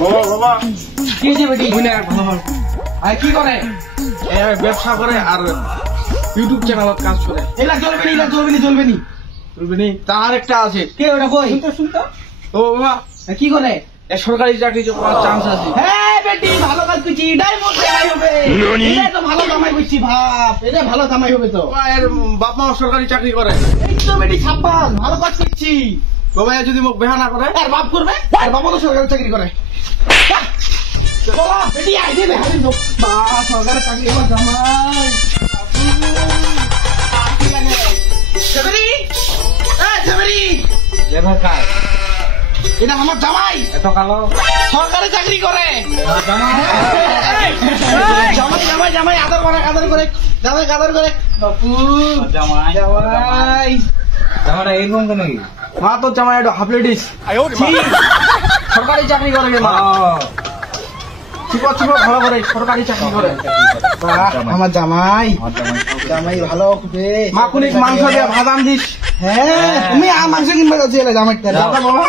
বাবা বাবা কি যে বেটি বুনে আর কি করে ব্যবসা করে আর ইউটিউব চ্যানেলত কাজ করে। এলা চলবে নি তার একটা আছে। কে ওটা কই শুনতো ও বাবা কি করে সরকারি চাকরি করার চান্স আছে। হ্যাঁ বেটি ভালো কাজ করছি, এটাই মোর কামাই হবে। এটা তো ভালো কামাই করছি ভাব, এটা ভালো কামাই হবে তো। বাবা এর বাপ মা সরকারি চাকরি করে। এই তো বেটি ছাপ্পান ভালো কাজ করছি। বাবা এ যদি মোক বেহা না করে আর বাপ করবে, আর বাবা তো সরকারি চাকরি করে। বাবা বেটি আই দে বেহারি লোক বা সরকারি চাকরি আমার জামাই। সেবরি সেবরি লেবার কাজ এটা আমার জামাই, এত কালো সরকারি চাকরি করে। জামাই জামাই আদর করে বাপু জামাই জামাই জামাইটা এরকম কেন কি? মা তোর জামাই একটু হাফ লেডিস সরকারি চাকরি করে রে মা। চিপা ভালো করে সরকারি চাকরি করে। আমার জামাই জামাই ভালো হবে। মা কোনিক মাংস দিয়ে ভাত আন দিস। হ্যাঁ তুমি আর মাংস কিনবে যাচ্ছি জামাই বাবা